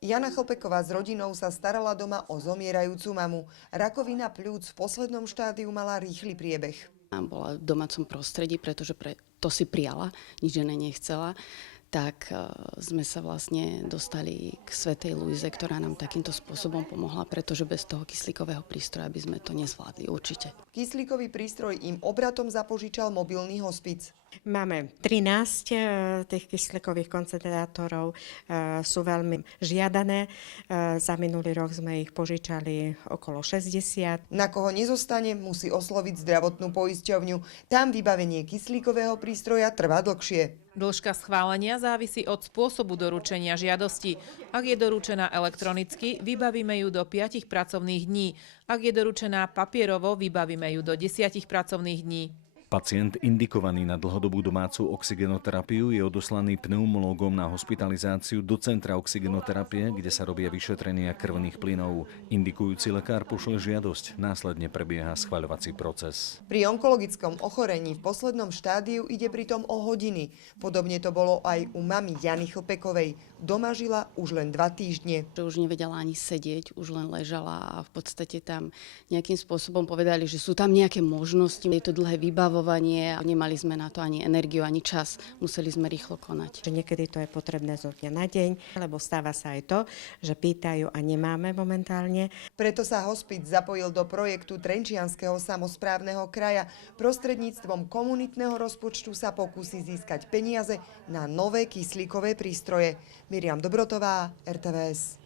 Jana Chlpeková s rodinou sa starala doma o zomierajúcu mamu. Rakovina pľúc v poslednom štádiu mala rýchly priebeh. Bola v domácom prostredí, pretože to si prijala, nič iné nechcela. Tak sme sa vlastne dostali k svätej Luize, ktorá nám takýmto spôsobom pomohla, pretože bez toho kyslíkového prístroja by sme to nezvládli určite. Kyslíkový prístroj im obratom zapožičal mobilný hospic. Máme 13 tých kyslíkových koncentrátorov, sú veľmi žiadané. Za minulý rok sme ich požičali okolo 60. Na koho nezostane, musí osloviť zdravotnú poisťovňu. Tam vybavenie kyslíkového prístroja trvá dlhšie. Dĺžka schválenia závisí od spôsobu doručenia žiadosti. Ak je doručená elektronicky, vybavíme ju do 5 pracovných dní. Ak je doručená papierovo, vybavíme ju do 10 pracovných dní. Pacient indikovaný na dlhodobú domácu oxygenoterapiu je odoslaný pneumológom na hospitalizáciu do centra oxygenoterapie, kde sa robia vyšetrenia krvných plynov. Indikujúci lekár pošle žiadosť, následne prebieha schvaľovací proces. Pri onkologickom ochorení v poslednom štádiu ide pritom o hodiny. Podobne to bolo aj u mamy Jany Chlpekovej. Doma žila už len 2 týždne. Už nevedela ani sedieť, už len ležala a v podstate tam nejakým spôsobom povedali, že sú tam nejaké možnosti. Je to dlhé vybavovanie a nemali sme na to ani energiu, ani čas. Museli sme rýchlo konať. Niekedy to je potrebné zo dňa na deň, lebo stáva sa aj to, že pýtajú a nemáme momentálne. Preto sa hospic zapojil do projektu Trenčianskeho samosprávneho kraja. Prostredníctvom komunitného rozpočtu sa pokúsi získať peniaze na nové kyslíkové prístroje. Miriam Dobrotová, RTVS.